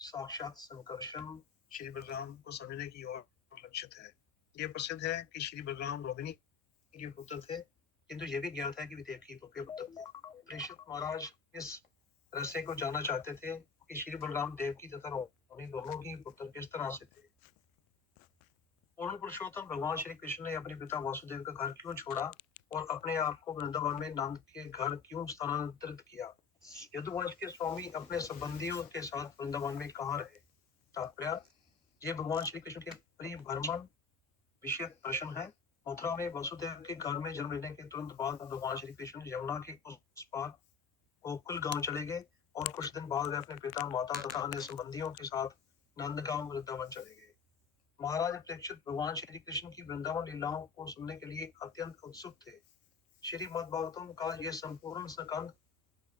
साक्षात संकर्षण श्री बलराम को समझने की ओर लक्षित है। यह प्रसिद्ध है कि श्री बलराम रोहिणी के पुत्र थे, किंतु यह भी ज्ञात है कि वे देवकी के पुत्र थे। परीक्षित महाराज इस रहस्य को जानना चाहते थे कि श्री बलराम देवकी तथा रोहिणी दोनों की पुत्र किस तरह से थे। पूर्ण पुरुषोत्तम भगवान श्री कृष्ण ने अपने पिता वासुदेव का घर क्यों छोड़ा और अपने आप को वृंदावन में नंद के घर क्यों स्थानांतरित किया। यदुवंश के स्वामी अपने संबंधियों के साथ वृंदावन में कहाँ रहे। तात्पर्य, ये भगवान श्री कृष्ण के प्रिय भ्रमण विषयक प्रश्न है। मथुरा में वसुदेव के घर में जन्म लेने के तुरंत बाद भगवान श्री कृष्ण यमुना के उस पार गोकुल गांव चले गए और कुछ दिन बाद वे अपने पिता माता तथा अन्य संबंधियों के साथ नंदगांव वृंदावन चले गए। महाराज परीक्षित भगवान श्री कृष्ण की वृंदावन लीलाओं को सुनने के लिए अत्यंत उत्सुक थे। श्रीमद्भागवतम का यह संपूर्ण स्कंध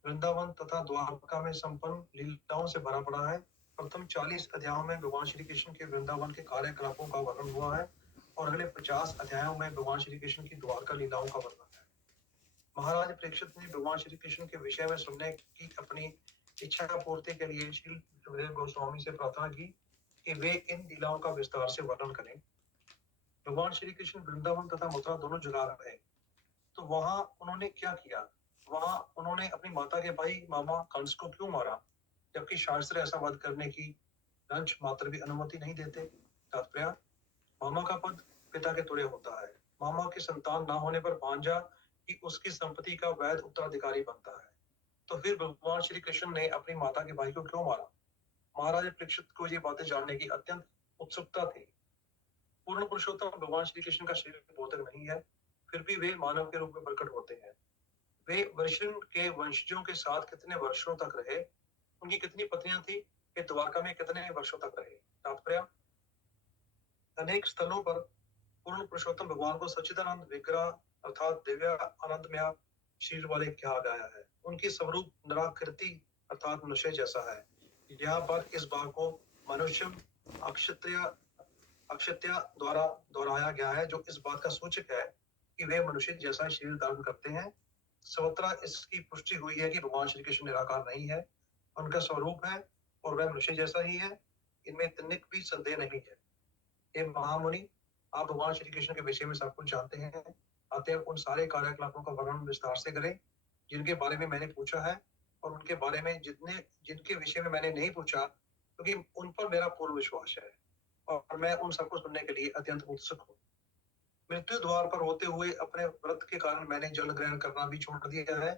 वृंदावन तथा द्वारका में संपन्न लीलाओं से भरा पड़ा है। प्रथम 40 अध्यायों में भगवान श्री कृष्ण के वृंदावन के कार्यकलापों का वर्णन हुआ है और अगले 50 अध्यायों में भगवान श्री कृष्ण की द्वारका लीलाओं का वर्णन है। महाराज परीक्षित ने भगवान श्री कृष्ण के विषय में सुनने की अपनी इच्छा पूर्ति के लिए श्री सुखदेव गोस्वामी से प्रार्थना की कि वे इन लीलाओं का विस्तार से वर्णन करें। भगवान श्री कृष्ण वृंदावन तथा मथुरा दोनों जगह रहे, तो वहां उन्होंने क्या किया। वहां उन्होंने अपनी माता के भाई मामा कंस को क्यों मारा, जबकि शास्त्र ऐसा वध करने की रंच मात्र भी अनुमति नहीं देते। तात्पर्य, मामा का पद पिता के तुल्य होता है। मामा की संतान न होने पर भांजा ही उसकी संपत्ति का वैध उत्तराधिकारी बनता है। तो फिर भगवान श्री कृष्ण ने अपनी माता के भाई को क्यों मारा। महाराज परीक्षित को ये बातें जानने की अत्यंत उत्सुकता थी। पूर्ण पुरुषोत्तम भगवान श्री कृष्ण का शरीर बोधक नहीं है, फिर भी वे मानव के रूप में प्रकट होते हैं। वे वृषण के वंशजों के साथ कितने वर्षों तक रहे, उनकी कितनी पत्नियां थी, वे द्वारका में कितने वर्षों तक रहे। तात्पर्य, अनेक स्थलों पर पूर्ण पुरुषोत्तम भगवान को सच्चिदानंद विग्रह अर्थात दिव्य आनंदमय शरीर वाले कहा गया है। उनकी स्वरूप निराकृति अर्थात मनुष्य जैसा है। यहाँ पर इस बात को मनुष्य अक्षत्रिय अक्षत्य द्वारा दोहराया गया है, जो इस बात का सूचक है कि वे मनुष्य जैसा शरीर धारण करते हैं। सर्वत्र इसकी पुष्टि हुई है कि भगवान श्री कृष्ण निराकार नहीं है, उनका स्वरूप है और वह मनुष्य जैसा ही है। इनमें तनिक भी संदेह नहीं है। हे महामुनि, आप भगवान श्री कृष्ण के विषय में सब कुछ जानते हैं, अतएव उन सारे कार्यकलापों का वर्णन विस्तार से करें जिनके बारे में मैंने पूछा है, और उनके बारे में जिनके विषय में मैंने नहीं पूछा, क्योंकि उन पर मेरा पूर्ण विश्वास है और मैं उन सबको सुनने के लिए अत्यंत उत्सुक हूँ। मृत्यु द्वार पर होते हुए अपने व्रत के कारण मैंने जल ग्रहण करना भी छोड़ दिया है,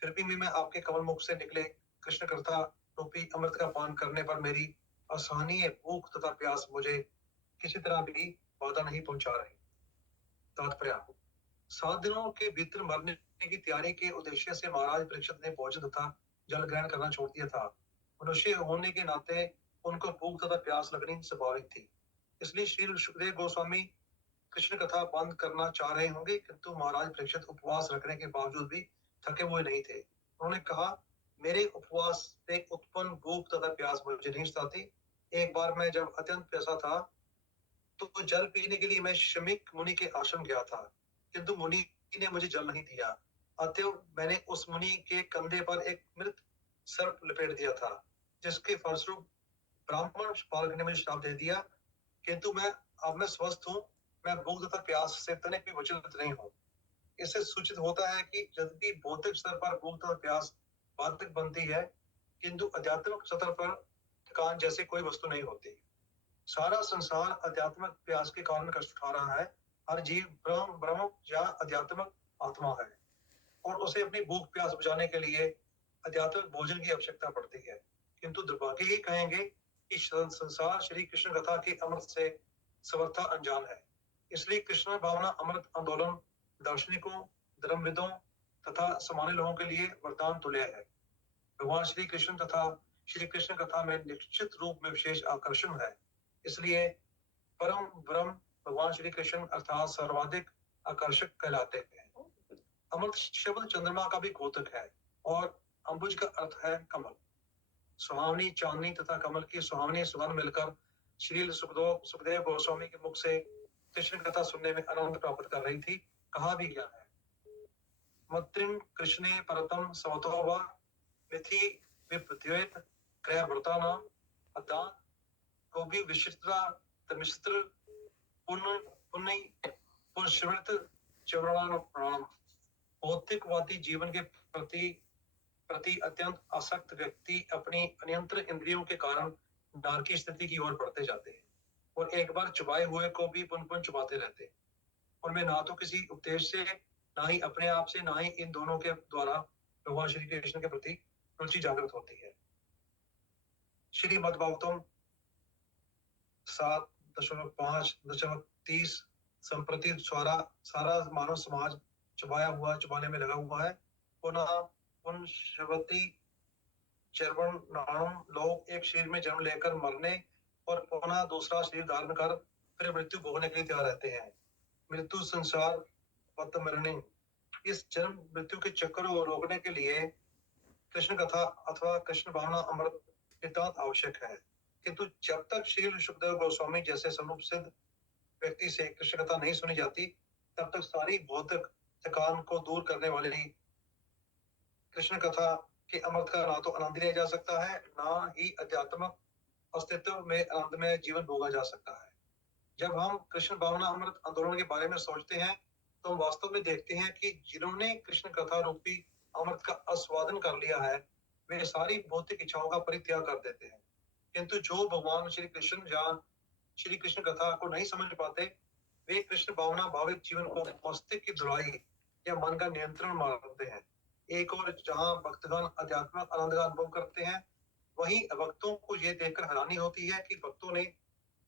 फिर भी मैं आपके कमल मुख से निकले कृष्ण कर्ता रूपी अमृत का पान करने पर मेरी असहनीय भूख तथा प्यास मुझे किसी तरह भी बाधा नहीं पहुंचा रही। तात्पर्य, 7 दिनों के भीतर मरने की तैयारी के उद्देश्य से महाराज परीक्षित ने भोजन तथा जल ग्रहण करना छोड़ दिया था। मनुष्य होने के नाते उनको भूख तथा प्यास लगनी स्वाभाविक थी। इसलिए श्री सुखदेव गोस्वामी कृष्ण कथा बंद करना चाह रहे होंगे, किंतु महाराज परीक्षित उपवास रखने के बावजूद भी थके हुए नहीं थे। उन्होंने कहा, मेरे उपवास से उत्पन्न भूख तथा प्यास मुझे नहीं सताती। एक बार मैं जब अत्यंत प्यासा था तो जल पीने के लिए मैं शमीक मुनि के आश्रम गया था, किंतु मुनि ने मुझे जल नहीं दिया। अतएव मैंने उस मुनि के कंधे पर एक मृत सर्प लपेट दिया था, जिसके फलस्वरूप ब्राह्मण बालक ने मुझे श्राप दे दिया, किंतु अब मैं स्वस्थ हूँ। मैं भूख तथा प्यास से तनिक भी विचलित नहीं हूँ। इससे सूचित होता है कि जब भी भौतिक स्तर पर भूख तथा प्यास बाधक बनती है, किंतु आध्यात्मिक स्तर पर थकान जैसी कोई वस्तु नहीं होती। सारा संसार आध्यात्मिक प्यास के कारण कष्ट उठा रहा है। हर जीव ब्रह्म या आध्यात्मिक आत्मा है और उसे अपनी भूख प्यास बुझाने के लिए आध्यात्मिक भोजन की आवश्यकता पड़ती है, किंतु दुर्भाग्य ही कहेंगे कि संसार श्री कृष्ण कथा के अमृत से सर्वथा अनजान है। इसलिए कृष्ण भावना अमृत आंदोलन दार्शनिकों, धर्मविदों तथा सामान्य लोगों के लिए वरदान तुल्य है। भगवान श्री कृष्ण तथा श्री कृष्ण कथा में निश्चित रूप में विशेष आकर्षण है। इसलिए परम ब्रह्म भगवान श्री कृष्ण अर्थात सर्वाधिक आकर्षक कहलाते हैं। अमृत शब्द चंद्रमा का भी घोतक है और अंबुज का अर्थ है कमल। सुहावनी चांदनी तथा कमल की सुहावनी सुगंध मिलकर श्री सुखदेव गोस्वामी के मुख से कृष्ण कथा सुनने में आनंद प्राप्त कर रही थी। कहा भी गया है, मत्रिम कृष्णे परतम सवतो व मिथि विपद्येत क्रयव्रतानां अतः को भी विशिष्टता तमिस्त्र पुण्य पुण्य पुष्यवृत चवरण प्राण भौतिकवादी जीवन के प्रति प्रति अत्यंत आसक्त व्यक्ति अपनी अनियंत्रित इंद्रियों के कारण डर की स्थिति की ओर बढ़ते जाते हैं और एक बार चुपाए हुए को भी पुन पुन चुपाते रहते हैं। उनमें ना तो किसी उपदेश से, ना ही अपने आप से, ना ही इन दोनों के द्वारा भगवान श्री कृष्ण के प्रति रुचि जागृत होती है। श्रीमद्भागवतम 7.5.30 संप्रति सारा मानव समाज चुपाने में लगा हुआ है। पुनः पुनश्चवति चर्वण नाम लोग एक शरीर में जन्म लेकर मरने और पुनः दूसरा शरीर धारण कर फिर मृत्यु भोगने के लिए तैयार रहते हैं। मृत्यु संसार पत मरने, इस जन्म मृत्यु के चक्र को रोकने के लिए कृष्ण कथा अथवा कृष्ण भावना अमृत नितांत आवश्यक है। किंतु जब तक श्री सुखदेव गोस्वामी जैसे स्वरूप सिद्ध व्यक्ति से कृष्ण कथा नहीं सुनी जाती, तब तक सारी भौतिक थकान को दूर करने वाली कृष्ण कथा के अमृत का ना तो आनंद लिया जा सकता है, ना ही अध्यात्मक अस्तित्व में आनंदमय जीवन भोगा जा सकता है। जब हम कृष्ण भावना अमृत आंदोलन के बारे में सोचते हैं तो हम वास्तव में देखते हैं कि जिन्होंने कृष्ण कथा रूपी अमृत का आस्वादन कर लिया है, वे सारी भौतिक इच्छाओं का परित्याग कर देते हैं। किंतु जो भगवान श्री कृष्ण या श्री कृष्ण कथा को नहीं समझ पाते, वे कृष्ण भावना भाविक जीवन को मस्तिष्क की धुलाई या मन का नियंत्रण मानते हैं। एक और जहां भक्तगण आध्यात्मिक आनंद का अनुभव करते हैं, वहीं भक्तों को यह देखकर हैरानी होती है कि भक्तों ने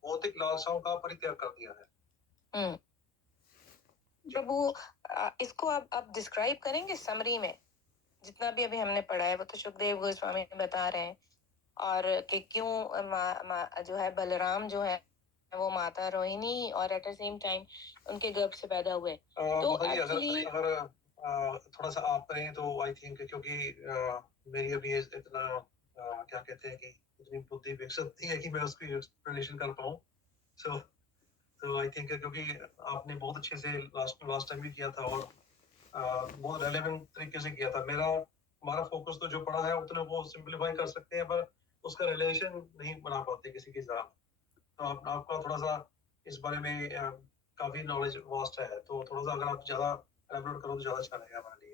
भौतिक लालसाओं का परित्याग कर दिया है। प्रभु, इसको आप डिस्क्राइब करेंगे समरी में? जितना भी अभी हमने पढ़ा है वो तो सुखदेव गोस्वामी बता रहे हैं, और कि क्यों जो है बलराम जो है वो माता रोहिणी और एट द सेम टाइम उनके गर्भ से पैदा हुए। तो एक्चुअली अगर थोड़ा सा आप करें तो आई थिंक, क्योंकि मेरी अभी इतना क्या कहते हैं कि इतनी बुद्धि विकसित नहीं है कि मैं उसकी एक्सप्लेनेशन कर पाऊँ। तो आई थिंक क्योंकि आपने बहुत अच्छे से लास्ट टाइम भी किया था और बहुत रेलेवेंट तरीके से किया था। हमारा फोकस तो जो पढ़ा है उतना वो सिंपलीफाई कर सकते हैं, पर उसका रिलेशन नहीं बना पाते किसी के साथ। तो आपका थोड़ा सा इस बारे में काफी नॉलेज वास्ट है, तो थोड़ा सा अगर आप ज्यादा एलैबोरेट करो तो ज्यादा अच्छा रहेगा हमारे लिए।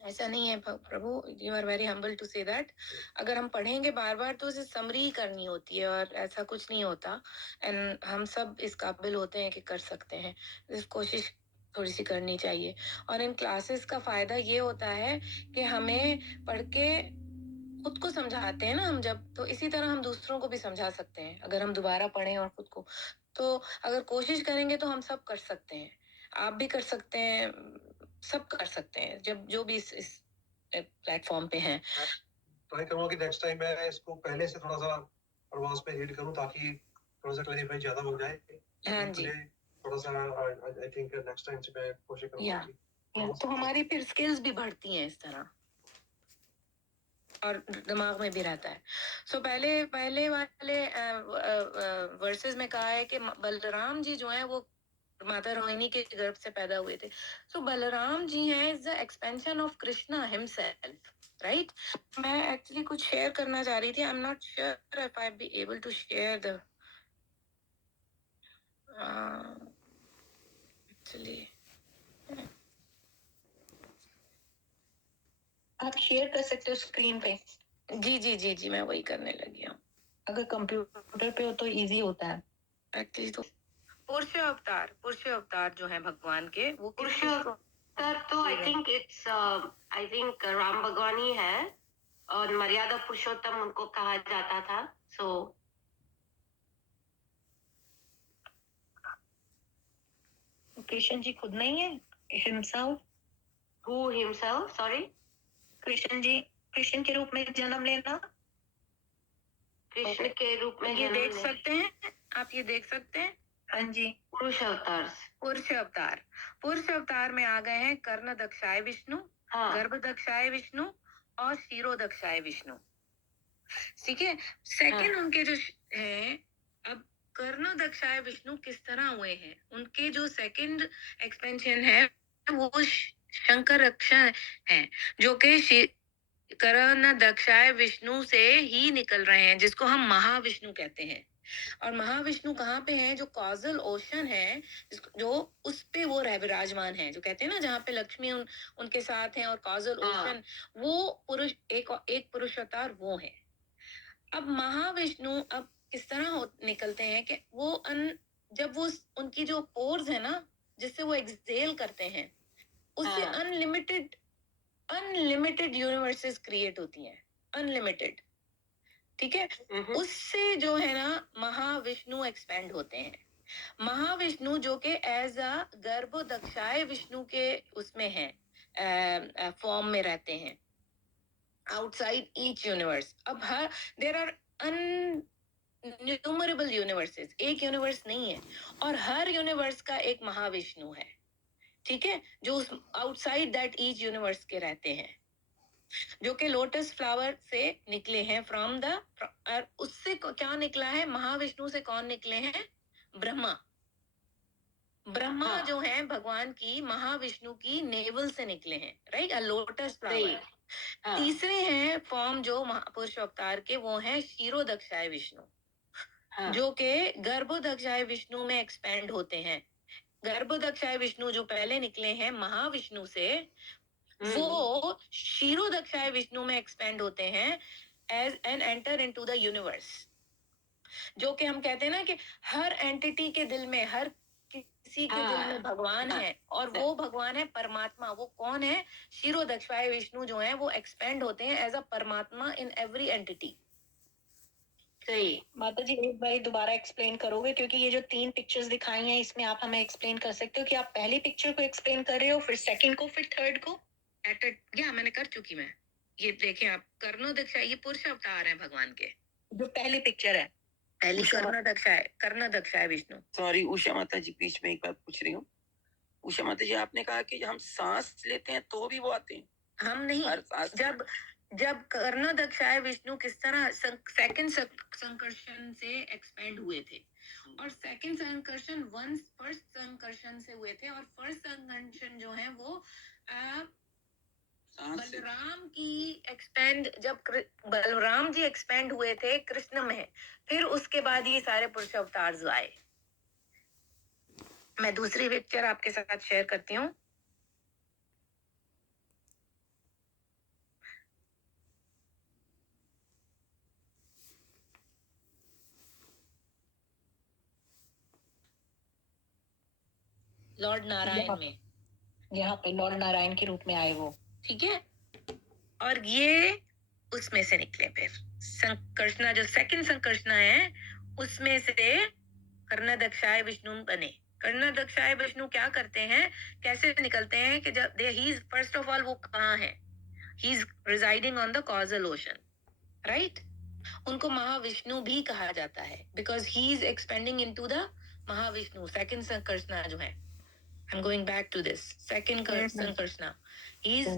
ऐसा नहीं है प्रभु, you are very humble to say that. अगर हम पढ़ेंगे बार बार तो उसे समरी करनी होती है, और ऐसा कुछ नहीं होता। एंड हम सब इस काबिल होते हैं कि कर सकते हैं, इस कोशिश थोड़ी सी करनी चाहिए। और इन क्लासेस का फायदा ये होता है कि हमें पढ़ के खुद को समझाते हैं ना हम, जब तो इसी तरह हम दूसरों को भी समझा सकते हैं। अगर हम दोबारा पढ़ें और खुद को, तो अगर कोशिश करेंगे तो हम सब कर सकते हैं। आप भी कर सकते हैं, सब कर सकते हैं, जब जो भी इस प्लेटफॉर्म पे हैं। ट्राई करूंगा कि नेक्स्ट टाइम मैं इसको पहले से थोड़ा सा प्रवास में रीड करूं ताकि थोड़ा सा क्लैरिफाई ज्यादा हो जाए। हाँ जी, थोड़ा सा आई थिंक नेक्स्ट टाइम से मैं कोशिश करूंगा। तो हमारी फिर स्किल्स भी बढ़ती हैं इस तरह, और दिमाग में भी रहता है। सो पहले वाले वर्सेस में कहा है कि बलराम जी जो है वो माता रोहिणी के गर्भ से पैदा हुए थे। सो बलराम जी हैं is the expansion of Krishna himself, right? मैं एक्चुअली कुछ शेयर करना चाह रही थी, I am not sure if I be able to share the actually आप शेयर कर सकते हो स्क्रीन पे। जी, मैं वही करने लगी हूँ। अगर कंप्यूटर पे हो तो इजी होता है एक्चुअली। तो पुरुष अवतार जो है भगवान के, वो पुरुष अवतार तो आई थिंक राम भगवान ही है, और मर्यादा पुरुषोत्तम उनको कहा जाता था। सो कृष्ण जी खुद नहीं है himself? Who himself? Sorry, Krishna ji Krishna के रूप में जन्म लेना, कृष्ण के रूप में ये देख सकते हैं आप, ये देख सकते हैं। हाँ जी, पुरुष अवतार में आ गए हैं कर्ण दक्षाय विष्णु, गर्भ दक्षाय विष्णु और शिरो दक्षाय विष्णु। ठीक है, सेकंड उनके जो है, अब कर्ण दक्षाय विष्णु किस तरह हुए हैं, उनके जो सेकंड एक्सपेंशन है वो शंकर रक्षा है, जो कि कर्ण दक्षाय विष्णु से ही निकल रहे हैं, जिसको हम महाविष्णु कहते हैं। और महाविष्णु कहाँ पे है? जो कॉजल ओशन है, जो उस पे वो विराजमान है, जो कहते हैं ना जहाँ पे लक्ष्मी उनके साथ हैं और कॉजल ओशन, वो पुरुष एक पुरुष अवतार वो है। अब महाविष्णु अब किस तरह निकलते हैं कि वो जब वो उनकी जो पोर्स है ना, जिससे वो एक्सहेल करते हैं, उससे अनलिमिटेड यूनिवर्सेस क्रिएट होती हैं, अनलिमिटेड। ठीक है, उससे जो है ना महाविष्णु एक्सपेंड होते हैं। महाविष्णु जो कि एज अ गर्भोदक्षाय विष्णु के उसमें है, फॉर्म में रहते हैं आउटसाइड ईच यूनिवर्स। अब हर देयर आर न्यूमरेबल यूनिवर्सेस, एक यूनिवर्स नहीं है, और हर यूनिवर्स का एक महाविष्णु है। ठीक है, जो आउटसाइड दैट ईच यूनिवर्स के रहते हैं, जो कि लोटस फ्लावर से निकले हैं फ्रॉम द, उससे क्या निकला है? महाविष्णु से कौन निकले हैं? ब्रह्मा। ब्रह्मा जो है भगवान की महाविष्णु की नेवल से निकले हैं, राइट, अ लोटस फ्लावर। तीसरे हैं फॉर्म जो महापुरुष अवतार के, वो हैं क्षीरोदक्षाय विष्णु, जो के गर्भोदक्षाय विष्णु में एक्सपेंड होते हैं। गर्भोदक्षाय विष्णु जो पहले निकले हैं महाविष्णु से, वो क्षीरोदक्षाय विष्णु में एक्सपेंड होते हैं as an enter into the universe. जो कि हम कहते हैं ना कि हर एंटिटी के दिल में, हर किसी के दिल में भगवान है, और वो भगवान है परमात्मा। वो कौन है? क्षीरोदक्षाय विष्णु जो है वो एक्सपेंड होते हैं एज अ परमात्मा इन एवरी एंटिटी। सही। माता जी एक बार दोबारा एक्सप्लेन करोगे, क्योंकि ये जो 3 पिक्चर्स दिखाई हैं इसमें आप हमें एक्सप्लेन कर सकते हो कि आप पहली पिक्चर को एक्सप्लेन कर रहे हो, फिर सेकंड को, फिर थर्ड को? मैंने कर चुकी मैं। ये देखें आप, कर्णोदक्षाय, ये पुरुष अवतार है भगवान के। जो पहली पिक्चर है, पहली कर्णोदक्षाय विष्णु। सॉरी उषा माता जी, बीच में एक बात पूछ रही हूँ। उषा माता जी, आपने कहा कि हम सांस लेते हैं तो भी वो आते हैं? हम नहीं, जब कर्णोदक्षाय विष्णु किस तरह सेकंड संकर्षण से एक्सपेंड हुए थे, और सेकंड संकर्षण फर्स्ट संकर्षण से हुए थे, और फर्स्ट संकर्षण जो है वो बलराम की एक्सपेंड, जब बलराम जी एक्सपेंड हुए थे कृष्ण में, फिर उसके बाद ये सारे पुरुष अवतार आए। मैं दूसरी पिक्चर आपके साथ शेयर करती हूँ। लॉर्ड नारायण में, यहाँ पे लॉर्ड नारायण के रूप में आए वो। ठीक है, और ये उसमें से निकले। फिर संकर्षणा, जो सेकंड संकर्षणा है, उसमें से कर्णोदक्षाय विष्णु बने। कर्णोदक्षाय विष्णु क्या करते हैं, कैसे निकलते हैं कि जब he is, first of all वो कहाँ है? He is residing on the causal ocean, right. उनको महाविष्णु भी कहा जाता है because he is expanding into the Mahavishnu. Second Sankarshana जो है, I'm going back to this. Second Sankarshna. He's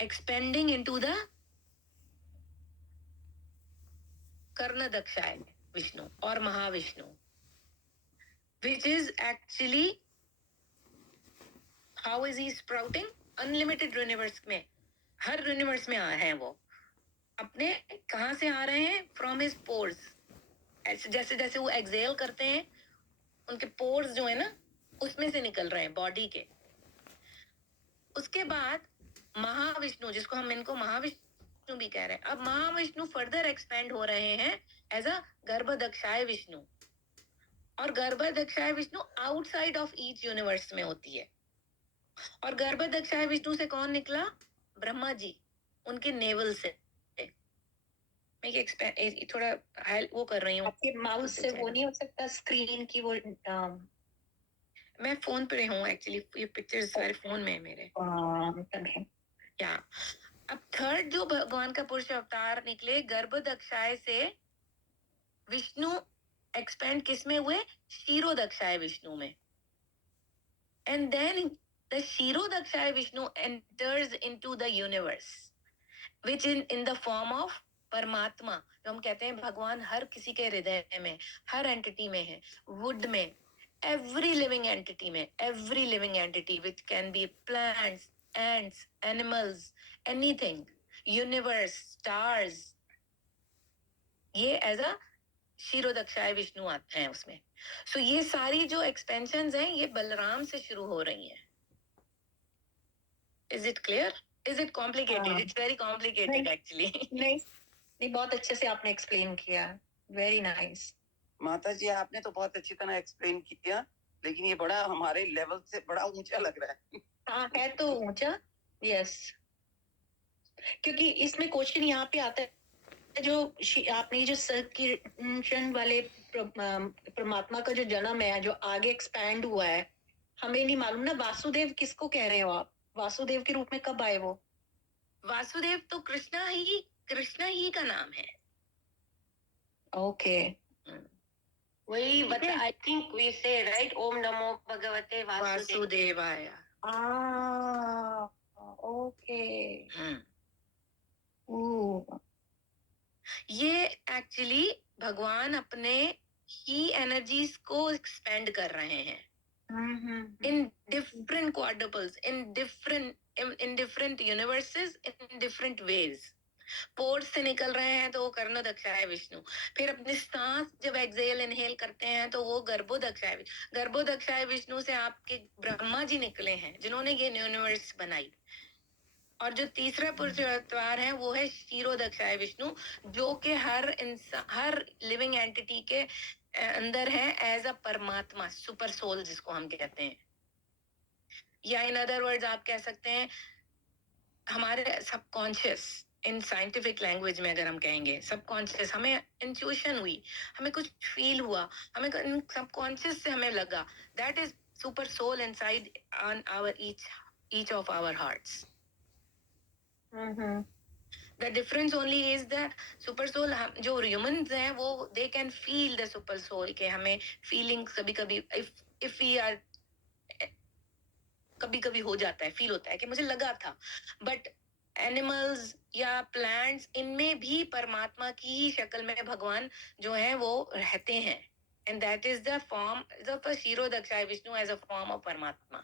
expanding into the Karnadakshay Vishnu or Mahavishnu, which is actually, how is he sprouting? Unlimited universe में, हर universe में आए हैं वो। अपने कहाँ से आ रहे हैं? From his pores. जैसे जैसे वो exhale करते हैं, उनके pores जो है ना, उसमें से निकल रहे हैं बॉडी के। उसके बाद महाविष्णु, जिसको हम इनको महाविष्णु भी कह रहे हैं, अब महाविष्णु फर्दर एक्सपेंड हो रहे हैं एज अ गर्भोदक्षाय विष्णु, और Garbhodakshaya Vishnu outside of each universe में होती है। और गर्भोदक्षाय विष्णु से कौन निकला? ब्रह्मा जी, उनके नेवल से। मैं ये थोड़ा वो कर रही हूँ, आपके माउस से वो नहीं हो सकता स्क्रीन की वो? मैं फोन पे हूँ एक्चुअली, ये पिक्चर्स सारे फोन में है मेरे। क्या अब थर्ड जो भगवान का पुरुष अवतार निकले गर्भोदक्षाय से, विष्णु एक्सपेंड किस में हुए? क्षीरोदक्षाय विष्णु में। And then the Kshirodakshaya Vishnu enters into the universe, which in the form of Paramatma. जो हम कहते हैं भगवान हर किसी के हृदय में, हर एंटिटी में है, वुड में, every living entity में, every living entity which can be plants, ants, animals, anything, universe, stars, ये एज अ क्षीरोदक्षाय विष्णु आते हैं उसमें. सो ये सारी जो एक्सपेंशंस हैं ये बलराम से शुरू हो रही हैं. Is it clear? Is it complicated? हाँ. इट्स वेरी कॉम्प्लिकेटेड नहीं. एक्चुअली. नहीं नहीं, बहुत अच्छे से आपने एक्सप्लेन किया. Very nice. माता जी आपने तो बहुत अच्छी तरह एक्सप्लेन किया, लेकिन ये बड़ा हमारे लेवल से बड़ा ऊंचा लग रहा है. हाँ, है तो ऊंचा. यस. क्योंकि इसमें क्वेश्चन यहाँ पे आता है जो आपने जो सर्किशन वाले परमात्मा का जो जन्म है जो आगे एक्सपैंड हुआ है, हमें नहीं मालूम ना. वासुदेव किसको कह रहे हो आप? वासुदेव के रूप में कब आए वो? वासुदेव तो कृष्णा ही का नाम है. ओके. वही बता. आई थिंक वी से राइट, ओम नमो भगवते वासुदेव. वासुदेवाय. ओके. हम्म. ये एक्चुअली भगवान अपने ही एनर्जीज को एक्सपेंड कर रहे हैं in different quadruples, in different universes, in different ways. Pores से निकल रहे हैं तो वो कर्णोदक्षाय विष्णु, फिर अपनी सांस जब एक्सेल इनहेल करते हैं तो वो गर्भोदक्षाय विष्णु से आपके ब्रह्मा जी निकले हैं जिन्होंने ये यूनिवर्स बनाई. और जो तीसरा पुरुषत्वार है वो है क्षीरोदक्षाय विष्णु, जो कि हर लिविंग एंटिटी के अंदर है एज अ परमात्मा, सुपर सोल जिसको हम कहते हैं. या इन अदर वर्ड्स आप कह सकते हैं हमारे सबकॉन्शियस, इन साइंटिफिक लैंग्वेज में अगर हम कहेंगे सबकॉन्शियस, हमें इंट्यूशन हुई, हमें कुछ फील हुआ, हमें सबकॉन्शियस से हमें लगा, that is super soul inside on our each of our hearts. The difference only is the super soul. जो humans हैं वो they can feel the super soul के हमें feelings कभी-कभी if we are कभी-कभी हो जाता है, feel होता है कि मुझे लगा था. But animals या plants इनमें भी परमात्मा की ही शक्ल में भगवान जो है वो रहते हैं. And that is the form of the क्षीरोदक्षाय Vishnu as a form of परमात्मा.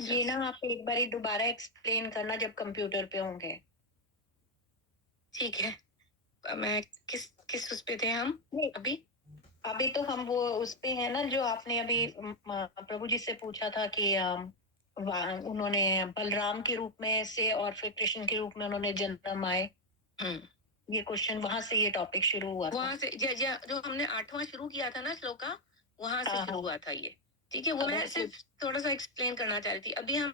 ये ना आप एक बार दोबारा एक्सप्लेन करना जब कंप्यूटर पे होंगे. ठीक है. मैं किस उस पे थे हम अभी तो हम वो उस पे है ना जो आपने अभी प्रभु जी से पूछा था कि उन्होंने बलराम के रूप में से और फिर कृष्ण के रूप में उन्होंने जन्म आए. ये क्वेश्चन वहां से ये टॉपिक शुरू हुआ था. वहां से जो हमने 8वां शुरू किया था ना श्लोका, वहां से शुरू हुआ था ये. ठीक है, वो मैं सिर्फ थोड़ा सा एक्सप्लेन करना चाह रही थी. अभी हम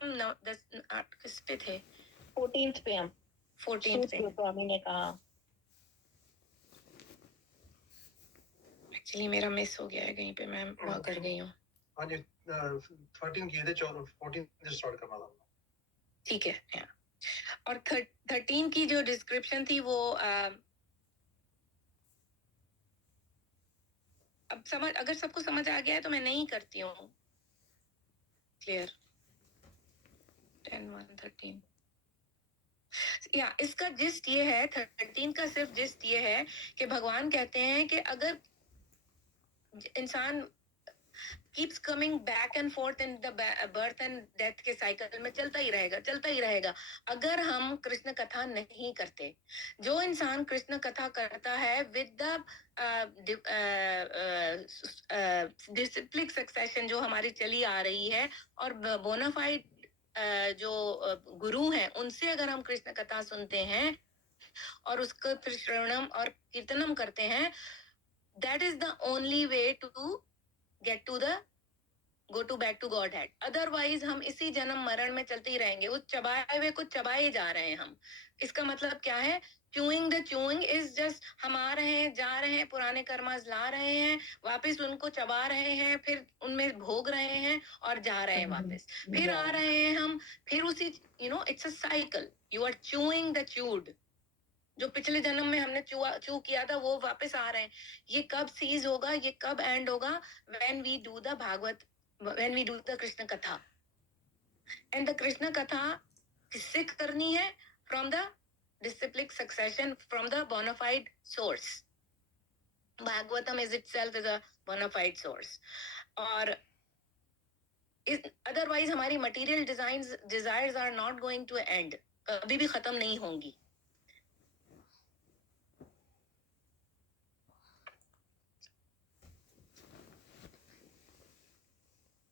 8 किस पे थे? 14th पे हम 14th पे. स्वामी ने कहा एक्चुअली मेरा मिस हो गया है कहीं पे, मैं वहां कर गई हूँ. हाँ जी, 13 किए थे, 14 से स्टार्ट करना था. ठीक है. और 13 की जो डिस्क्रिप्शन थी वो अब अगर सबको समझ आ गया है तो मैं नहीं करती हूँ. क्लियर? 10, 1, 13 या इसका जिस्ट ये है, 13 का सिर्फ जिस्ट ये है कि भगवान कहते हैं कि अगर इंसान keeps coming back and forth in the birth and death के साइकिल में चलता ही रहेगा अगर हम कृष्ण कथा नहीं करते. जो इंसान कृष्ण कथा करता है with the disciplic succession जो हमारी चली आ रही है और बोनाफाइड जो गुरु हैं उनसे अगर हम कृष्ण कथा सुनते हैं और उसका श्रवणम और कीर्तनम करते हैं, that is the only way to get to the go to back to Godhead. Otherwise हम इसी जन्म मरण में चलते ही रहेंगे. वो चबाए हुए कुछ चबाए जा रहे हैं हम. इसका मतलब क्या है? Chewing the chewing is just हम आ रहे हैं, जा रहे हैं, पुराने कर्मास ला रहे हैं, वापस उनको चबा रहे हैं, फिर उनमें भोग रहे हैं और जा रहे हैं वापस. फिर आ रहे हैं हम, फिर उसी it's a cycle. You are chewing the chewed. जो पिछले जन्म में हमने चू किया था वो वापस आ रहे हैं. ये कब सीज होगा, ये कब एंड होगा? when we do the Krishna कथा. and the कृष्ण कथा किससे करनी है? from the disciplic succession, from the bona fide source. Bhagavatam is itself is a bona fide source. और अदरवाइज हमारी material desires are not going to end, कभी भी खत्म नहीं होंगी।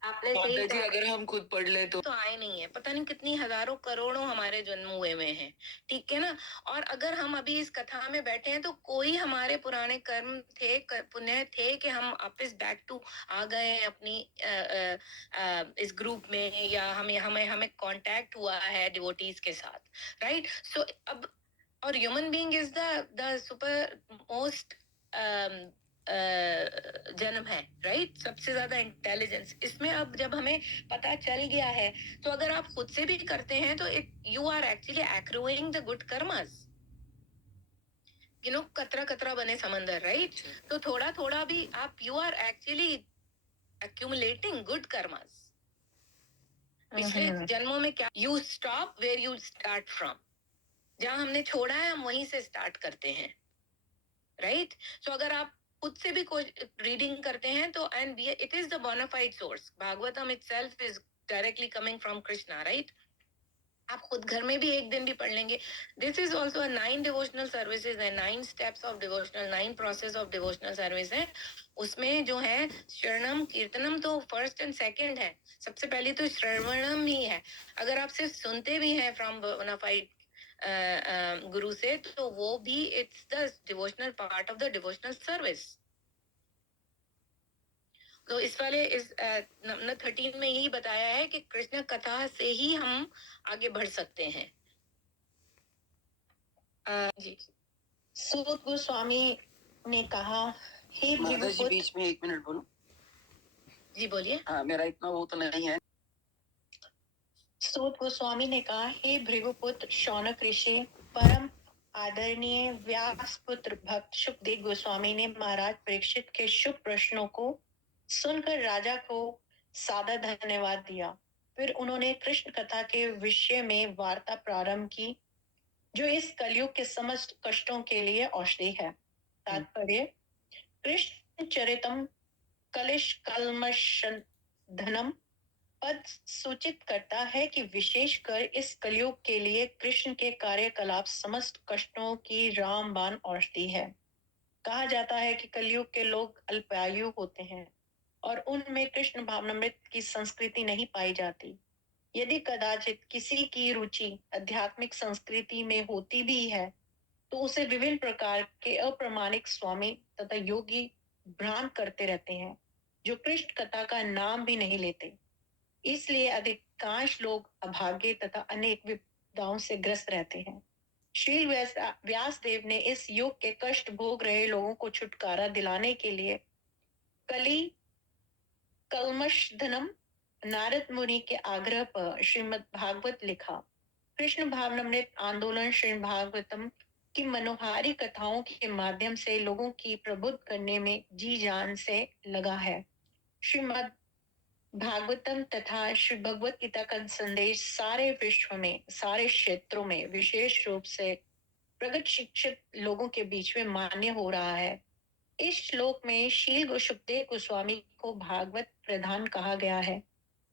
आपने सही माता जी कहा। अगर हम खुद पढ़ ले तो आए नहीं है, पता नहीं कितनी हजारों करोड़ों हमारे जन्म हुए में हैं, ठीक है ना। और अगर हम अभी इस कथा में बैठे हैं तो कोई हमारे पुराने कर्म थे, पुण्य थे कि हम वापस बैक टू आ गए हैं अपनी इस ग्रुप में, या हमें हमें हमें कांटेक्ट हुआ है डिवोटीज के साथ, राइट। सो अब, और human being is the super most जन्म है, राइट, सबसे ज्यादा इंटेलिजेंस इसमें। अब जब हमें पता चल गया है, तो अगर आप खुद से भी करते हैं तो it you are actually accruing the good karmas, you know, कतरा कतरा बने समंदर, राइट। तो थोड़ा थोड़ा भी आप, you are actually accumulating good karmas. पिछले जन्मों में क्या, you stop where you start from, जहां हमने छोड़ा है हम वहीं से स्टार्ट करते हैं, राइट। सो अगर आप खुद से भी कोई रीडिंग करते हैं तो, and it is the bona fide source, Bhagavatam itself is directly coming from Krishna, right. आप खुद घर में भी एक दिन भी पढ़ लेंगे, this is also 9 devotional services है, 9 steps of devotional, 9 process of devotional service है। उसमें जो है श्रवणम कीर्तनम तो फर्स्ट एंड सेकंड है, सबसे पहले तो श्रवणम ही है। अगर आप सिर्फ सुनते भी हैं फ्रॉम बोनाफाइड गुरु से, तो वो भी it's the devotional part of the devotional service. तो इस वाले इस नंबर 13 में यही बताया है कि कृष्ण कथा से ही हम आगे बढ़ सकते हैं। जी, सूत गोस्वामी ने कहा, हे माता जी भृगुपुत्र, बीच में 1 मिनट बोलो। जी बोलिए। हाँ, मेरा इतना वो तो नहीं है। सूत गोस्वामी ने कहा, हे भृगुपुत्र शौनक ऋषि, परम आदरणीय व्यास पुत्र भक्त सुखदेव गोस्वामी ने महाराज परीक्षित के शुभ प्रश्नों को सुनकर राजा को सादर धन्यवाद दिया। फिर उन्होंने कृष्ण कथा के विषय में वार्ता प्रारंभ की, जो इस कलयुग के समस्त कष्टों के लिए औषधि है। तात्पर्य, कृष्ण चरितम कलिश कल्मषधनम पद सूचित करता है कि विशेषकर इस कलयुग के लिए कृष्ण के कार्यकलाप समस्त कष्टों की रामबाण औषधि है। कहा जाता है कि कलयुग के लोग अल्पायु होते हैं और उनमें कृष्ण भावनामृत की संस्कृति नहीं पाई जाती। यदि कदाचित किसी की रुचि आध्यात्मिक संस्कृति में होती भी है, तो उसे विभिन्न प्रकार के अप्रामाणिक स्वामी तथा योगी भ्रांत करते रहते हैं, जो कृष्ण कथा का नाम भी नहीं लेते। इसलिए अधिकांश लोग अभागे तथा अनेक विपदाओं से ग्रस्त रहते हैं। श्री व्यासदेव ने इस युग के कष्ट भोग रहे लोगों को छुटकारा दिलाने के लिए कली कल्मषधनम नारद मुनि के आग्रह पर श्रीमद् भागवत लिखा। कृष्ण भावनामृत आंदोलन श्रीमद् भागवतम की मनोहारी कथाओं के माध्यम से लोगों की प्रबुद्ध करने में जी जान से लगा है। श्रीमद् भागवतम तथा श्री भगवत गीता का संदेश सारे विश्व में, सारे क्षेत्रों में, विशेष रूप से प्रगत शिक्षित लोगों के बीच में मान्य हो रहा है। इस श्लोक में शील सुखदेव गोस्वामी को भागवत प्रधान कहा गया है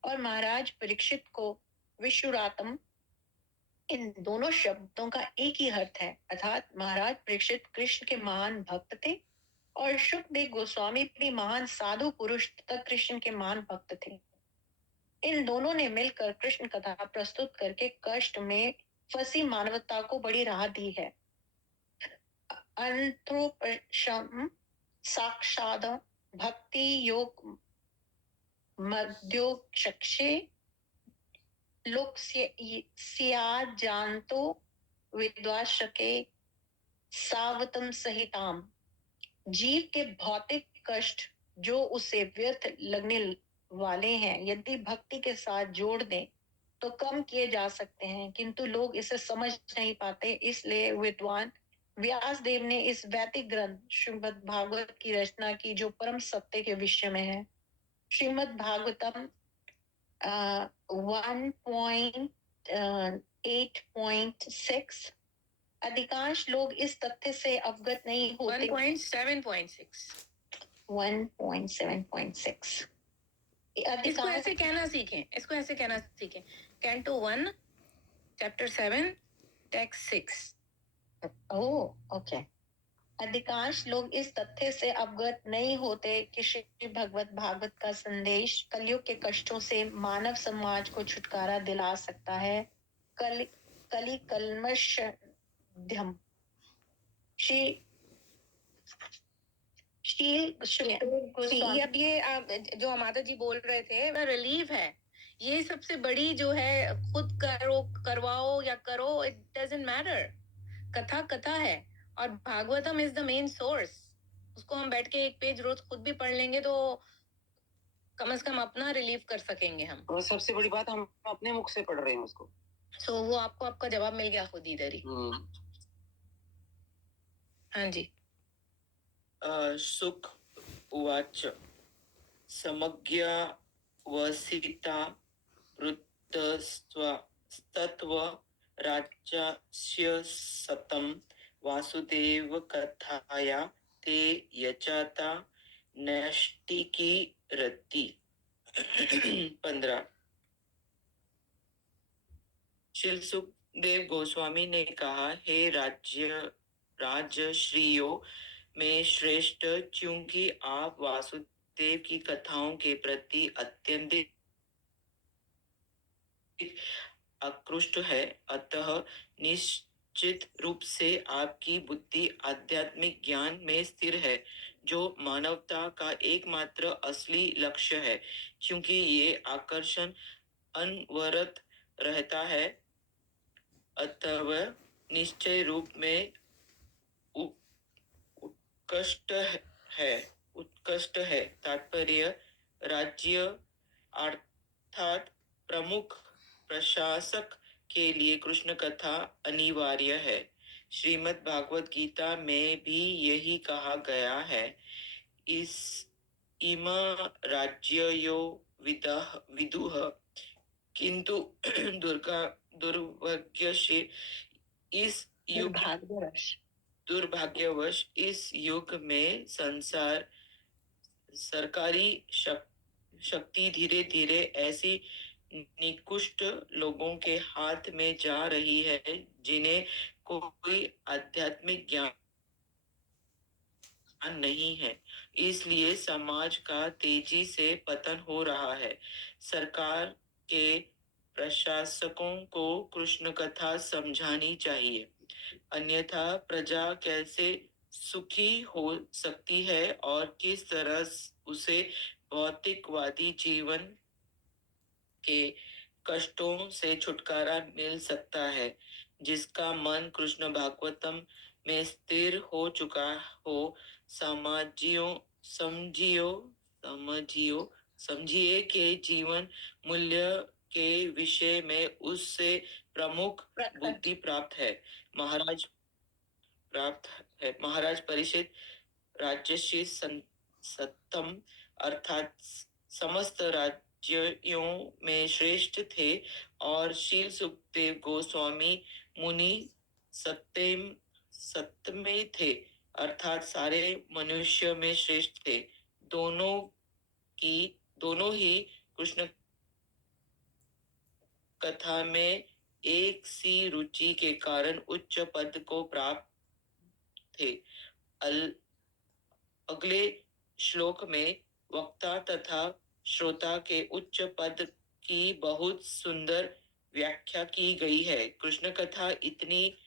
और महाराज परीक्षित को विश्वरातम। इन दोनों शब्दों का एक ही अर्थ है, अर्थात महाराज परीक्षित कृष्ण के महान भक्त थे और सुखदेव गोस्वामी भी महान साधु पुरुष तथा कृष्ण के महान भक्त थे। इन दोनों ने मिलकर कृष्ण कथा प्रस्तुत करके कष्ट में फंसी मानवता को बड़ी राहत दी है। अंतरोपशम साक्षाद भक्ति योग मध्योक्षे लोक जानतो विद्वाशके सावतम सहिताम। जीव के भौतिक कष्ट जो उसे व्यर्थ लगने वाले हैं, यदि भक्ति के साथ जोड़ दें तो कम किए जा सकते हैं, किंतु लोग इसे समझ नहीं पाते। इसलिए विद्वान व्यासदेव ने इस वैदिक ग्रंथ श्रीमद् भागवत की रचना की, जो परम सत्य के विषय में है। श्रीमद् भागवतम 1.8.6। अधिकांश लोग इस तथ्य से अवगत नहीं होते। 1.7.6 1.7.6 इसको अधिकांश ऐसे कहना सीखें, इसको ऐसे कहना सीखें। Canto 1 chapter 7 text 6। Oh okay. अधिकांश लोग इस तथ्य से अवगत नहीं होते कि श्री भगवत भागवत का संदेश कलयुग के कष्टों से मानव समाज को छुटकारा दिला सकता है। कली कल्मश धम श्री शील सुखदेव गोस्वामी। अब ये आप जो माता जी बोल रहे थे रिलीफ है। ये सबसे बड़ी जो है, खुद करो करवाओ या करो, इट डजंट मैटर। कथा कथा है और Bhagavatam is the main source. उसको हम बैठ के एक पेज रोज खुद भी पढ़ लेंगे तो कम से कम अपना रिलीफ कर सकेंगे हम। और सबसे बड़ी बात, हम अपने मुख से पढ़ रहे हैं उसको। सो वो आपको आपका जवाब मिल गया खुद इधर ही। हाँ जी। सुख उवाच समज्ञा वसिता वृत्तस्तत्व राज्यस्य सतं वासुदेव कथाया ते यचाता नैष्टिकी रति। 15। श्री सुखदेव गोस्वामी ने कहा, हे राजश्रियों में श्रेष्ठ, क्योंकि आप वासुदेव की कथाओं के प्रति अत्यंत आकृष्ट है, अतः निश्चित रूप से आपकी बुद्धि आध्यात्मिक ज्ञान में स्थिर है, जो मानवता का एकमात्र असली लक्ष्य है। क्योंकि ये आकर्षण अनवरत रहता है, अतः निश्चय रूप में उत्कृष्ट है। तात्पर्य, राज्य अर्थात प्रमुख प्रशासक के लिए कृष्ण कथा अनिवार्य है। श्रीमद् भागवत गीता में भी यही कहा गया है। इमा राज्ययो विदुः किंतु दुर्भाग्य से इस युग दुर्भाग्यवश इस युग में सरकारी शक्ति धीरे धीरे ऐसी निकृष्ट लोगों के हाथ में जा रही है जिन्हें कोई आध्यात्मिक ज्ञान नहीं है। इसलिए समाज का तेजी से पतन हो रहा है। सरकार के प्रशासकों को कृष्ण कथा समझानी चाहिए, अन्यथा प्रजा कैसे सुखी हो सकती है और किस तरह उसे भौतिकवादी जीवन के कष्टों से छुटकारा मिल सकता है। जिसका मन कृष्ण भागवतम में स्थिर हो चुका हो, समझिए कि जीवन मूल्य के विषय में उससे प्रमुख बुद्धि प्राप्त है। महाराज परीक्षित राज्यश्री सत्तम अर्थात समस्त राज्यों में श्रेष्ठ थे और श्री सुखदेव गोस्वामी मुनि सत्तमे थे, अर्थात सारे मनुष्य में श्रेष्ठ थे। दोनों ही कृष्ण कथा में एक सी रुचि के कारण उच्च पद को प्राप्त थे। अगले श्लोक में वक्ता तथा श्रोता के उच्च पद की बहुत सुंदर व्याख्या की गई है। कृष्ण कथा इतनी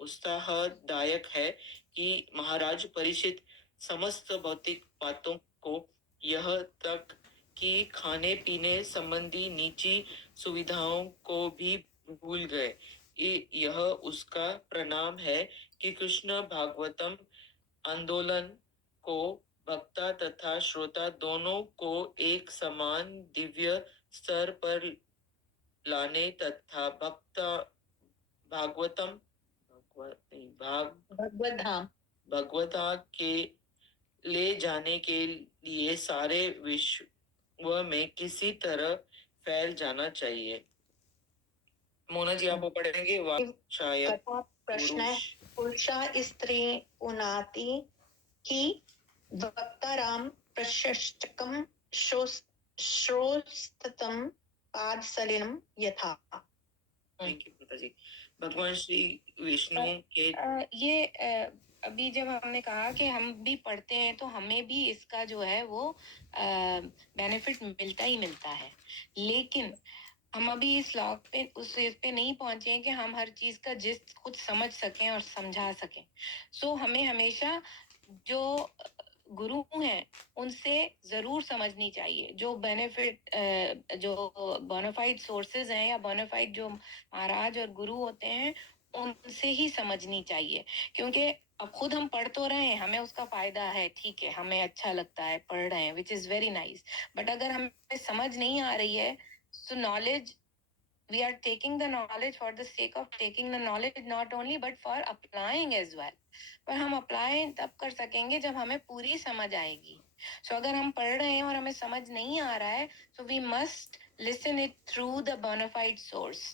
उत्साहदायक है कि महाराज परीक्षित समस्त भौतिक बातों को यह तक कि खाने पीने संबंधी निजी सुविधाओं को भी भूल गए। यह उसका परिणाम है कि कृष्ण भागवतम आंदोलन को वक्ता तथा श्रोता दोनों को एक समान दिव्य स्तर पर लाने तथा भगवता के ले जाने के लिए सारे विश्व में किसी तरह फैल जाना चाहिए। मोना जी आप वो पढ़ेंगे? शायद प्रश्न है, पुरुषा स्त्री उन्नाति की वक्ताराम प्रशस्तकम श्रोस्ततम पादसलिलम यथा। थैंक यू माता जी। भगवान श्री विष्णु के ये अभी जब हमने कहा कि हम भी पढ़ते हैं तो हमें भी इसका जो है वो बेनिफिट मिलता ही मिलता है, लेकिन हम अभी इस लॉक पे उस चीज पे नहीं पहुंचे हैं कि हम हर चीज का जिस खुद समझ सकें और समझा सकें। सो हमें हमेशा जो गुरु हैं उनसे जरूर समझनी चाहिए, जो बेनिफिट जो बोनाफाइड सोर्सेज हैं या बोनाफाइड जो महाराज और गुरु होते हैं उनसे ही समझनी चाहिए, क्योंकि अब खुद हम पढ़ तो रहे हैं, हमें उसका फायदा है, ठीक है, हमें अच्छा लगता है, पढ़ रहे हैं, which is very nice, but अगर हमें समझ नहीं आ रही है, so knowledge, we are taking the knowledge for the sake of taking the knowledge not only but for applying as well, पर हम अप्लाई तब कर सकेंगे जब हमें पूरी समझ आएगी। सो अगर हम पढ़ रहे हैं और हमें समझ नहीं आ रहा है, so we must listen it through the bona fide source।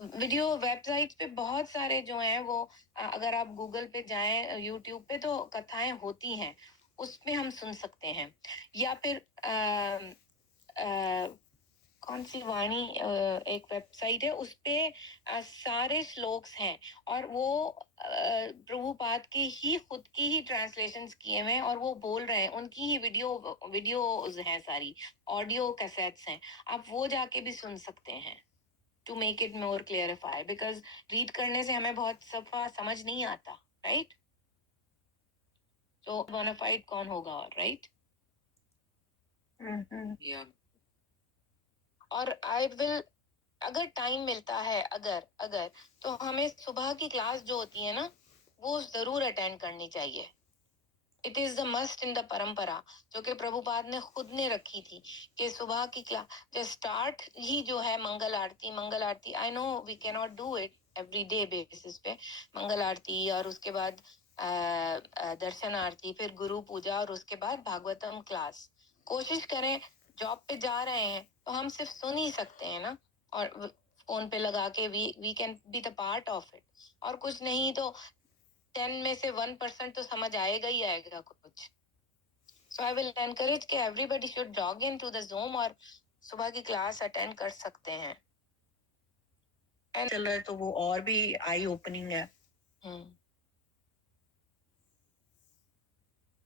Video website पे बहुत सारे जो हैं वो अगर आप गूगल पे जाएं, यूट्यूब पे, तो कथाएं होती हैं, उसमें हम सुन सकते हैं, या फिर कौन सी वाणी एक वेबसाइट है, उस पे सारे श्लोक्स हैं और वो प्रभुपाद के ही खुद की ही ट्रांसलेशंस किए हुए हैं और वो बोल रहे हैं, उनकी ही वीडियोज हैं, सारी ऑडियो कैसेट्स हैं, आप वो जाके भी सुन सकते हैं to make it more clarify, because read करने से हमें बहुत सफा समझ नहीं आता, राइट? तो बोनाफाइड कौन होगा, और राइट? या और आई विल, अगर टाइम मिलता है, अगर तो हमें सुबह की क्लास जो होती है ना वो जरूर अटेंड करनी चाहिए। It is the must in the परंपरा, जो कि प्रभुपाद ने खुद ने रखी थी कि सुबह की क्लास जो स्टार्ट ही जो है Mangal Aarti, I know we can not do it every day basis पे, मंगल आरती और उसके बाद दर्शन आरती, फिर गुरु पूजा और उसके बाद भागवतम क्लास। कोशिश करें, जॉब पे जा रहे हैं तो हम सिर्फ सुन ही सकते हैं ना, और फोन पे लगा के we can be the part of it, और कुछ नहीं तो 10 में से 1% तो समझ आएगा ही आएगा कुछ। सो आई विल एनकरेज कि everybody should log in to the Zoom और सुबह की क्लास अटेंड कर सकते हैं। चल रहा है तो वो और भी आई ओपनिंग है।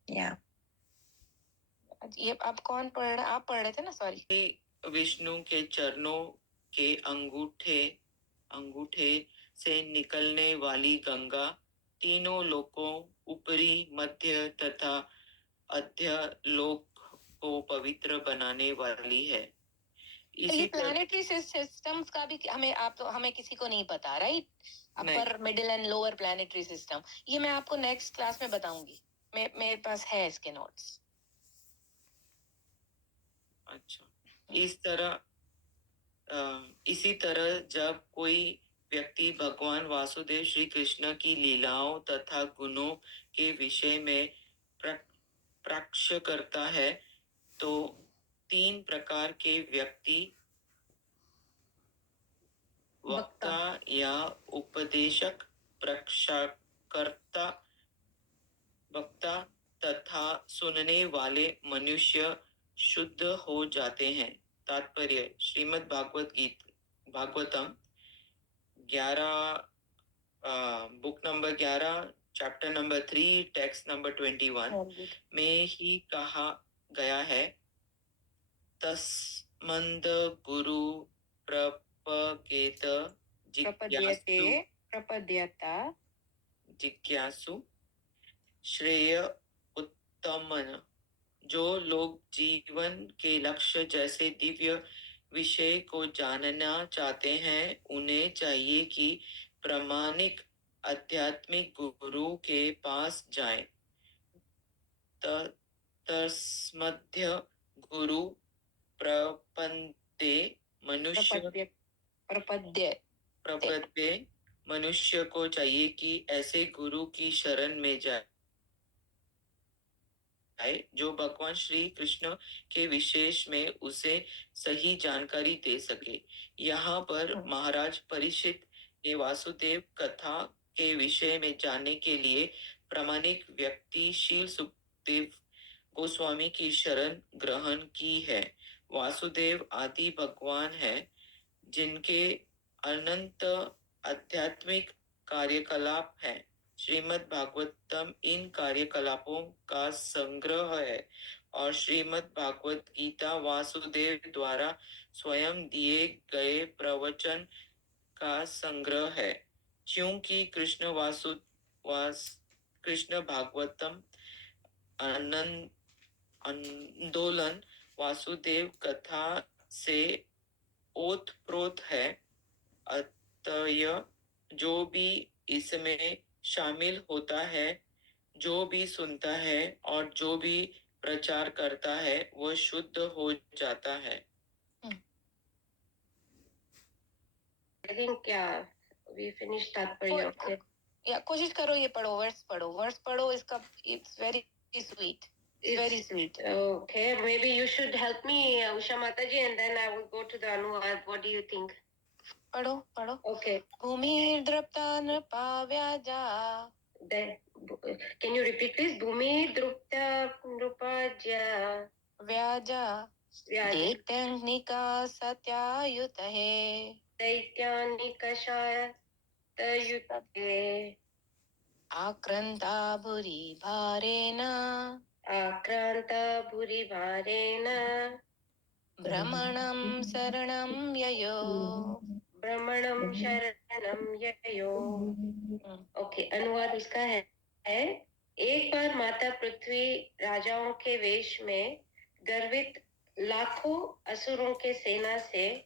या ये आप कौन पढ़ रहा, आप पढ़ रहे थे ना, सॉरी। विष्णु के चरणों के अंगूठे से निकलने वाली गंगा तीनों लोकों, ऊपरी, मध्य तथा अध्य लोक को पवित्र बनाने वाली है। ये प्लैनेटरी सिस्टम्स का भी हमें किसी को नहीं पता, right? Upper, middle and lower planetary system, ये मैं आपको नेक्स्ट क्लास में बताऊंगी, मेरे पास है इसके नोट्स। अच्छा, इसी तरह जब कोई व्यक्ति भगवान वासुदेव श्री कृष्ण की लीलाओं तथा गुणों के विषय में प्रकाश करता है तो 3 प्रकार के व्यक्ति, वक्ता या उपदेशक, प्रकाशकर्ता, वक्ता तथा सुनने वाले मनुष्य शुद्ध हो जाते हैं। तात्पर्य, Shrimad Bhagavatam 11 book number 11 chapter number 3 text number 21 में ही कहा गया है, तस्मन्द गुरु प्रपद्येत जिज्ञासु श्रेय उत्तमन। जो लोग जीवन के लक्ष्य जैसे दिव्य विषय को जानना चाहते हैं, उन्हें चाहिए कि प्रामाणिक आध्यात्मिक गुरु के पास जाएं। तस्मद्य गुरु प्रपद्ये मनुष्य को चाहिए कि ऐसे गुरु की शरण में जाए जो भगवान श्री कृष्ण के विशेष में उसे सही जानकारी दे सके। यहाँ पर महाराज परीक्षित ने वासुदेव कथा के विषय में जानने के लिए प्रामाणिक व्यक्ति शील सुखदेव गोस्वामी की शरण ग्रहण की है। वासुदेव आदि भगवान है जिनके अनंत आध्यात्मिक कार्यकलाप है। श्रीमद् भागवतम इन कार्यकलापों का संग्रह है और श्रीमद् भागवत गीता वासुदेव द्वारा स्वयं दिए गए प्रवचन का संग्रह है। क्योंकि कृष्ण भागवतम आंदोलन वासुदेव कथा से ओतप्रोत है, अतः जो भी इसमें शामिल होता है, जो भी सुनता है और जो भी प्रचार करता है वह शुद्ध हो जाता है। I think we finished Tatparya. Okay. या कोशिश करो ये पढ़ो, वर्स पढ़ो इसका. It's very sweet. Very sweet. Okay, maybe you should help me, Usha Mataji, and then I will go to the Anuvad. What do you think? पढ़ो. Okay. भूमि द्रप्ता नृपा व्याजा. Then, can you repeat please? Bhumi Drupta Nrupajya व्याजा दैत्यनिका सत्यायुतहे. Daityanikashaya Tayute आक्रांता भूरि भारेण. Akranta Bhuri Bharena भ्रमणं शरणं ययो. Brahmanam Sharanam Yayo. Okay, अनुवाद इसका है एक बार माता पृथ्वी राजाओं के वेश में गर्वित लाखों असुरों के सेना से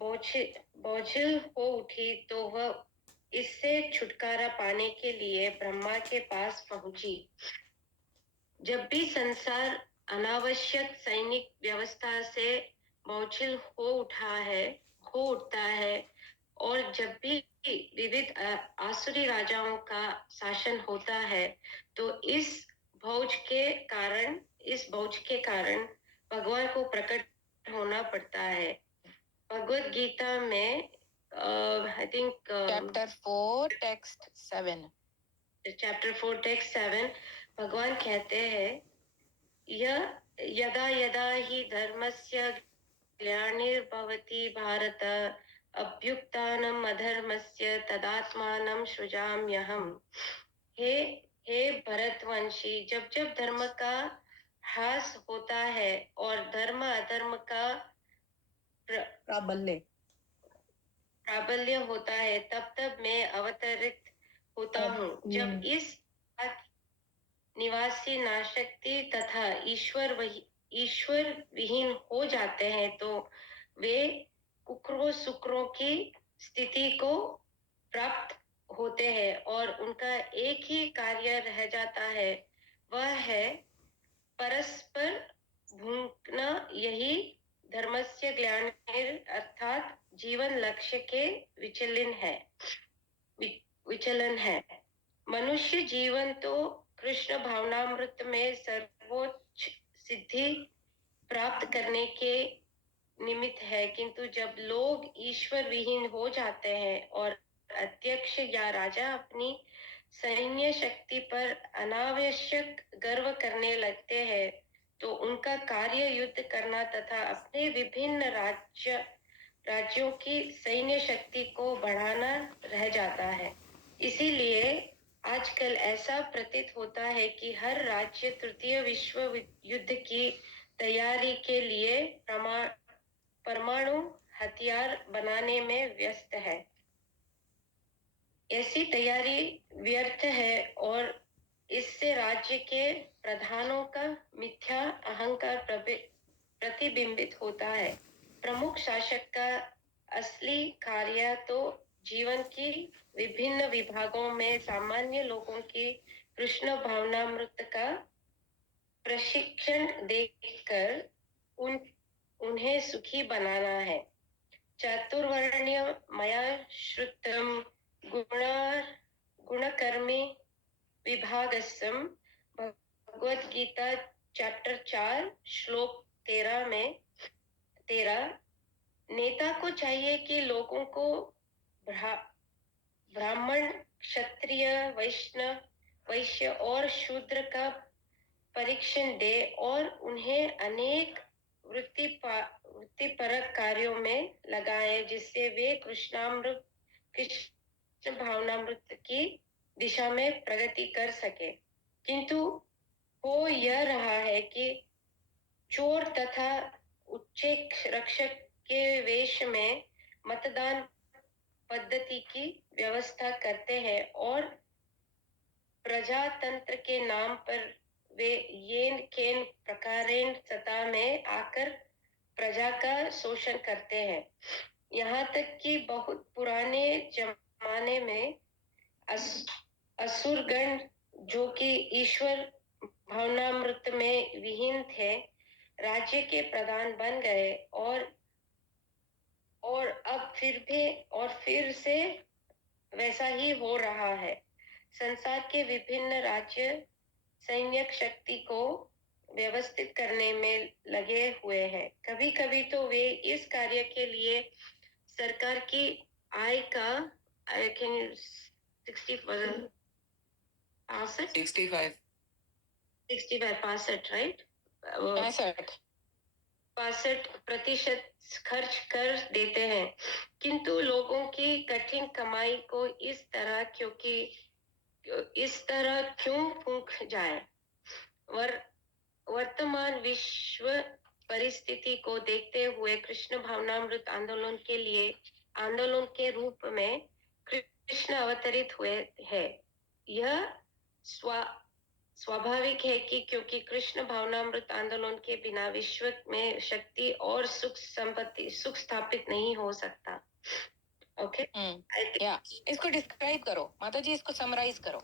बोझिल हो उठी तो वह इससे छुटकारा पाने के लिए ब्रह्मा के पास पहुंची। जब भी संसार अनावश्यक सैनिक व्यवस्था से बोझिल हो उठता है और जब भी विविध आसुरी राजाओं का शासन होता है तो इस बोझ के कारण भगवान को प्रकट होना पड़ता है। भगवत गीता में आई थिंक चैप्टर 4 टेक्स्ट 7 भगवान कहते हैं यदा यदा ही धर्मस्य ग्लानिर्भवति भारत अभ्युत्थानम् अधर्मस्य तदात्मानं सृजाम्यहम्। हे भरतवंशी, जब जब धर्म का ह्रास होता है और धर्म अधर्म का प्राबल्य होता है तब तब मैं अवतरित होता हूँ। जब इस निवासी नाशक्ति तथा ईश्वर विहीन हो जाते हैं तो वे कुकरों सुकरों की स्थिति को प्राप्त होते हैं और उनका एक ही कार्य रह जाता है, वह है परस्पर भूखना। यही धर्मस्य ग्लानिर् अर्थात जीवन लक्ष्य के विचलन है। मनुष्य जीवन तो कृष्ण भावनामृत में सर्वोच्च सिद्धि प्राप्त करने के निमित्त है, किंतु जब लोग ईश्वर विहीन हो जाते हैं और अध्यक्ष या राजा अपनी सैन्य शक्ति पर अनावश्यक गर्व करने लगते हैं तो उनका कार्य युद्ध करना तथा अपने विभिन्न राज्यों की सैन्य शक्ति को बढ़ाना रह जाता है। इसीलिए आजकल ऐसा प्रतीत होता है कि हर राज्य तृतीय विश्व युद्ध की तैयारी के लिए परमाणु हथियार बनाने में व्यस्त है। ऐसी तैयारी व्यर्थ है और इससे राज्य के प्रधानों का मिथ्या अहंकार प्रतिबिंबित होता है। प्रमुख शासक का असली कार्य तो जीवन की विभिन्न विभागों में सामान्य लोगों की कृष्ण भावनामृत का प्रशिक्षण देकर उन्हें सुखी बनाना है। चातुर्वर्ण्य मया श्रुतम गुणकर्मी विभागस्यम भगवद गीता चैप्टर 4 श्लोक 13 में 13 नेता को चाहिए कि लोगों को ब्राह्मण क्षत्रिय वैश्य और शूद्र का परीक्षण दे और उन्हें अनेक वृत्तिपरक कार्यों में लगाएं जिससे वे कृष्ण भावनामृत की दिशा में प्रगति कर सके। किंतु हो यह रहा है कि चोर तथा उच्चेक रक्षक के वेश में मतदान पद्धति की व्यवस्था करते हैं और प्रजातंत्र के नाम पर वे येन केन प्रकारेण सत्ता में आकर प्रजा का शोषण करते हैं। यहाँ तक कि बहुत पुराने जमाने में असुरगण जो कि ईश्वर भावनामृत में विहीन थे राज्य के प्रधान बन गए और अब फिर से वैसा ही हो रहा है। संसार के विभिन्न राज्य सैन्य शक्ति को व्यवस्थित करने में लगे हुए हैं। कभी कभी तो वे इस कार्य के लिए सरकार की आय का 65 राइट 65% खर्च कर देते हैं। किंतु लोगों की कठिन कमाई को इस तरह क्यों फूंक जाए। वर्तमान विश्व परिस्थिति को देखते हुए कृष्ण भावनामृत आंदोलन के रूप में कृष्ण अवतरित हुए हैं। यह स्वाभाविक है कि क्योंकि कृष्ण भावनामृत आंदोलन के बिना विश्व में शक्ति और सुख स्थापित नहीं हो सकता। ओके इसको डिस्क्राइब करो माता जी, इसको समराइज करो।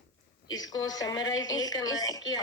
इसको समराइज ये करना है कि